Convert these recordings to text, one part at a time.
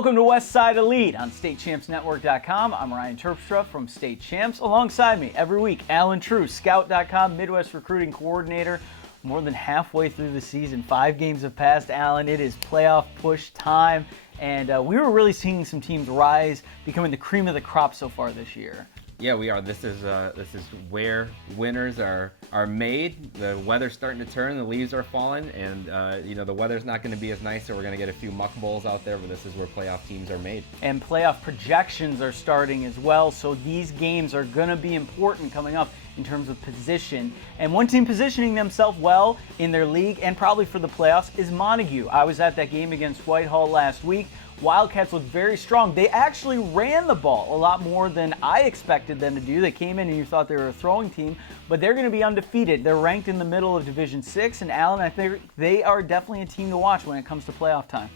Welcome to West Side Elite on StateChampsNetwork.com. I'm Ryan Terpstra from State Champs. Alongside me every week, Allen Trieu, Scout.com, Midwest Recruiting Coordinator. More than halfway through the season, 5 games have passed, Allen. It is playoff push time, and we were really seeing some teams rise, becoming the cream of the crop so far this year. Yeah, we are. This is where winners are made. The weather's starting to turn, the leaves are falling, and the weather's not going to be as nice, so we're going to get a few muck bowls out there, but this is where playoff teams are made. And playoff projections are starting as well, so these games are going to be important coming up in terms of position. And one team positioning themselves well in their league and probably for the playoffs is Montague. I was at that game against Whitehall last week. Wildcats looked very strong. They actually ran the ball a lot more than I expected them to do. They came in and you thought they were a throwing team, but they're going to be undefeated. They're ranked in the middle of Division 6, and Allen, I think they are definitely a team to watch when it comes to playoff time.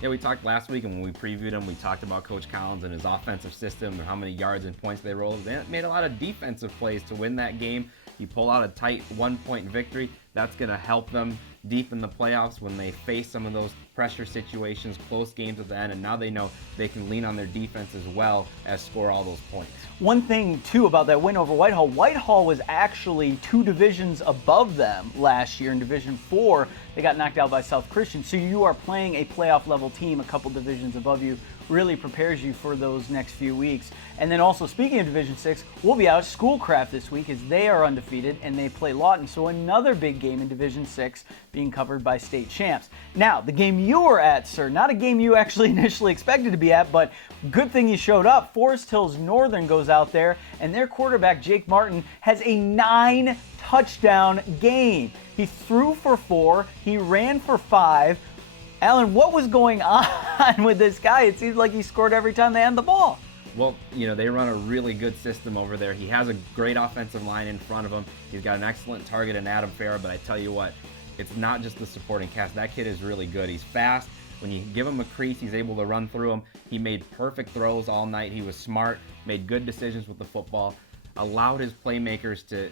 Yeah, we talked last week, and when we previewed him, we talked about Coach Collins and his offensive system and how many yards and points they rolled. They made a lot of defensive plays to win that game. You pull out a tight 1-point victory, that's going to help them deep in the playoffs when they face some of those pressure situations, close games at the end, and now they know they can lean on their defense as well as score all those points. One thing, too, about that win over Whitehall, Whitehall was actually 2 divisions above them last year in Division 4. They got knocked out by South Christian, so you are playing a playoff-level team a couple divisions above you. Really prepares you for those next few weeks. And then also, speaking of Division 6, we'll be out at Schoolcraft this week as they are undefeated and they play Lawton. So another big game in Division 6 being covered by State Champs. Now, the game you were at, sir, not a game you actually initially expected to be at, but good thing you showed up. Forest Hills Northern goes out there, and their quarterback, Jake Martin, has a 9-touchdown game. He threw for 4, he ran for 5. Allen, what was going on with this guy? It seems like he scored every time they had the ball. Well, they run a really good system over there. He has a great offensive line in front of him. He's got an excellent target in Adam Farah, but I tell you what, it's not just the supporting cast. That kid is really good. He's fast. When you give him a crease, he's able to run through him. He made perfect throws all night. He was smart, made good decisions with the football, allowed his playmakers to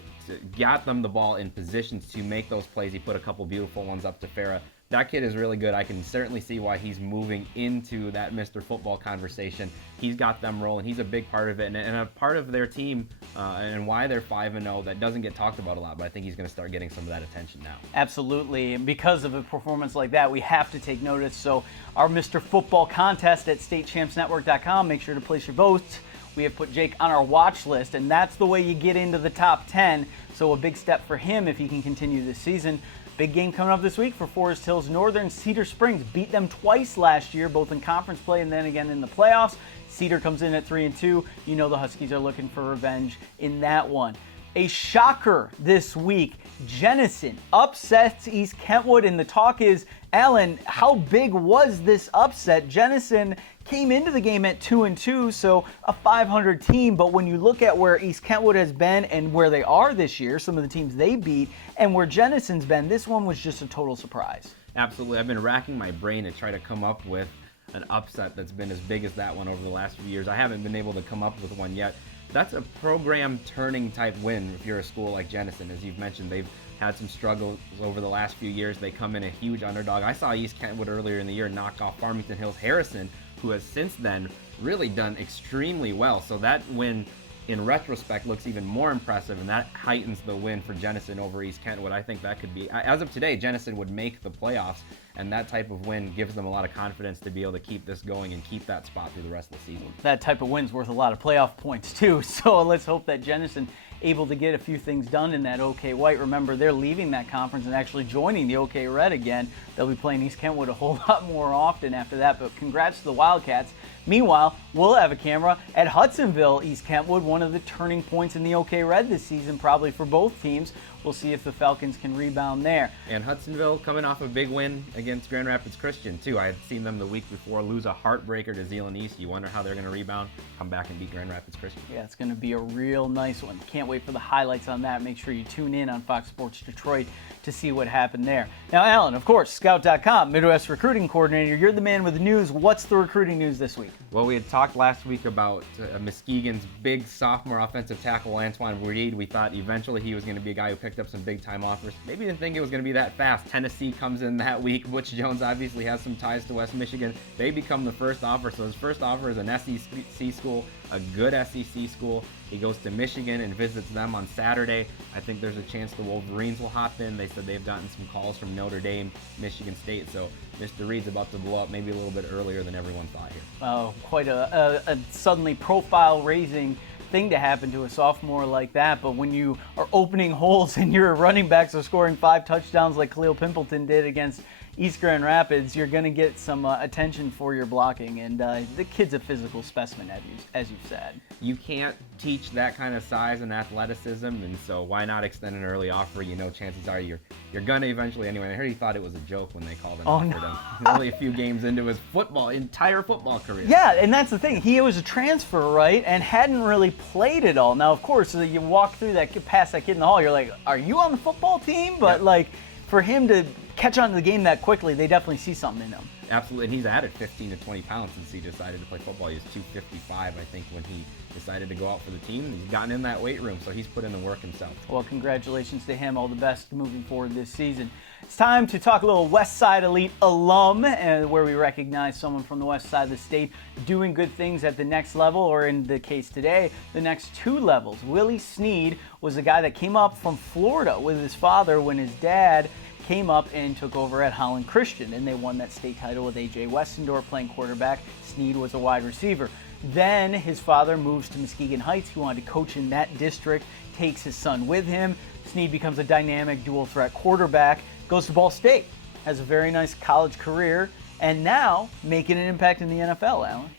get them the ball in positions to make those plays. He put a couple beautiful ones up to Farah. That kid is really good. I can certainly see why he's moving into that Mr. Football conversation. He's got them rolling. He's a big part of it and a part of their team and why they're 5-0 that doesn't get talked about a lot, but I think he's going to start getting some of that attention now. Absolutely, and because of a performance like that, we have to take notice. So our Mr. Football contest at StateChampsNetwork.com, make sure to place your votes. We have put Jake on our watch list, and that's the way you get into the top 10. So a big step for him if he can continue this season. Big game coming up this week for Forest Hills Northern. Cedar Springs beat them twice last year, both in conference play and then again in the playoffs. Cedar comes in at 3-2. You know the Huskies are looking for revenge in that one. A shocker this week. Jenison upsets East Kentwood, and the talk is, Allen, how big was this upset? Jenison came into the game at 2-2, so a 500 team, but when you look at where East Kentwood has been and where they are this year, some of the teams they beat, and where Jenison's been, this one was just a total surprise. Absolutely. I've been racking my brain to try to come up with an upset that's been as big as that one over the last few years. I haven't been able to come up with one yet. That's a program-turning type win if you're a school like Jenison. As you've mentioned, they've had some struggles over the last few years. They come in a huge underdog. I saw East Kentwood earlier in the year knock off Farmington Hills Harrison, who has since then really done extremely well. So that win, in retrospect, looks even more impressive, and that heightens the win for Jenison over East Kentwood. I think that could be, as of today, Jenison would make the playoffs, and that type of win gives them a lot of confidence to be able to keep this going and keep that spot through the rest of the season. That type of win's worth a lot of playoff points, too, so let's hope that Jenison able to get a few things done in that OK White. Remember, they're leaving that conference and actually joining the OK Red again. They'll be playing East Kentwood a whole lot more often after that, but congrats to the Wildcats. Meanwhile, we'll have a camera at Hudsonville, East Kentwood, one of the turning points in the OK Red this season, probably for both teams. We'll see if the Falcons can rebound there. And Hudsonville coming off a big win against Grand Rapids Christian, too. I had seen them the week before lose a heartbreaker to Zeeland East. You wonder how they're going to rebound, come back and beat Grand Rapids Christian. Yeah, it's going to be a real nice one. Can't wait for the highlights on that. Make sure you tune in on Fox Sports Detroit to see what happened there. Now, Allen, of course, Scout.com, Midwest Recruiting Coordinator. You're the man with the news. What's the recruiting news this week? Well, we had talked last week about Muskegon's big sophomore offensive tackle, Antoine Reed. We thought eventually he was going to be a guy who picked picked up some big-time offers. Maybe didn't think it was going to be that fast. Tennessee comes in that week. Butch Jones obviously has some ties to West Michigan. They become the first offer. So his first offer is an SEC school, a good SEC school. He goes to Michigan and visits them on Saturday. I think there's a chance the Wolverines will hop in. They said they've gotten some calls from Notre Dame, Michigan State. So Mr. Reed's about to blow up maybe a little bit earlier than everyone thought here. Oh, quite a suddenly profile-raising thing to happen to a sophomore like that. But when you are opening holes and your running backs are scoring 5 touchdowns like Khalil Pimpleton did against East Grand Rapids, you're going to get some attention for your blocking. And the kid's a physical specimen, as you've said. You can't teach that kind of size and athleticism, and so why not extend an early offer? You know, chances are you're going to eventually anyway. I heard he thought it was a joke when they called and offered him. Only a few games into his entire football career. Yeah, and that's the thing. He was a transfer, right, and hadn't really played at all. Now, of course, you walk through past that kid in the hall, you're like, are you on the football team? But, for him to catch on to the game that quickly, they definitely see something in him. Absolutely, and he's added 15 to 20 pounds since he decided to play football. He was 255, I think, when he decided to go out for the team. He's gotten in that weight room, so he's put in the work himself. Well, congratulations to him. All the best moving forward this season. It's time to talk a little West Side Elite alum, where we recognize someone from the west side of the state doing good things at the next level, or in the case today, the next 2 levels. Willie Sneed was a guy that came up from Florida with his father when his dad came up and took over at Holland Christian, and they won that state title with A.J. Westendorf playing quarterback. Sneed was a wide receiver. Then his father moves to Muskegon Heights. He wanted to coach in that district, takes his son with him. Sneed becomes a dynamic dual threat quarterback, goes to Ball State, has a very nice college career, and now making an impact in the NFL, Alan.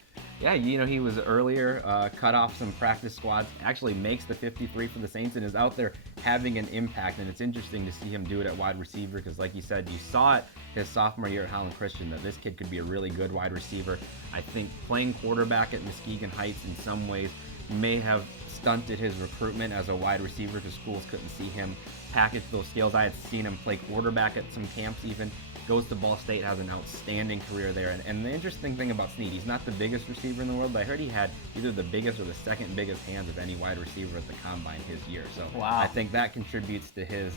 Yeah, you know, he was earlier, cut off some practice squads, actually makes the 53 for the Saints and is out there having an impact. And it's interesting to see him do it at wide receiver because, like you said, you saw it his sophomore year at Holland Christian that this kid could be a really good wide receiver. I think playing quarterback at Muskegon Heights in some ways may have stunted his recruitment as a wide receiver because schools couldn't see him package those skills. I had seen him play quarterback at some camps even. Goes to Ball State, has an outstanding career there. And the interesting thing about Sneed, he's not the biggest receiver in the world, but I heard he had either the biggest or the second biggest hands of any wide receiver at the Combine his year. So wow. I think that contributes to his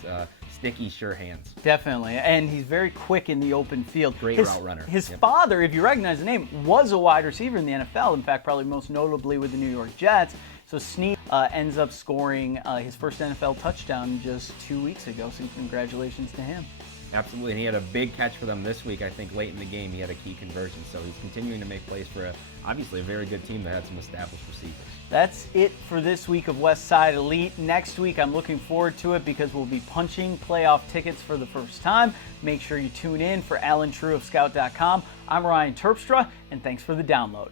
sticky, sure hands. Definitely, and he's very quick in the open field. Great route runner. His father, if you recognize the name, was a wide receiver in the NFL. In fact, probably most notably with the New York Jets. So Sneed ends up scoring his first NFL touchdown just 2 weeks ago, so congratulations to him. Absolutely, and he had a big catch for them this week. I think late in the game he had a key conversion, so he's continuing to make plays for obviously a very good team that had some established receivers. That's it for this week of West Side Elite. Next week I'm looking forward to it because we'll be punching playoff tickets for the first time. Make sure you tune in for Allen Trieu of Scout.com. I'm Ryan Terpstra, and thanks for the download.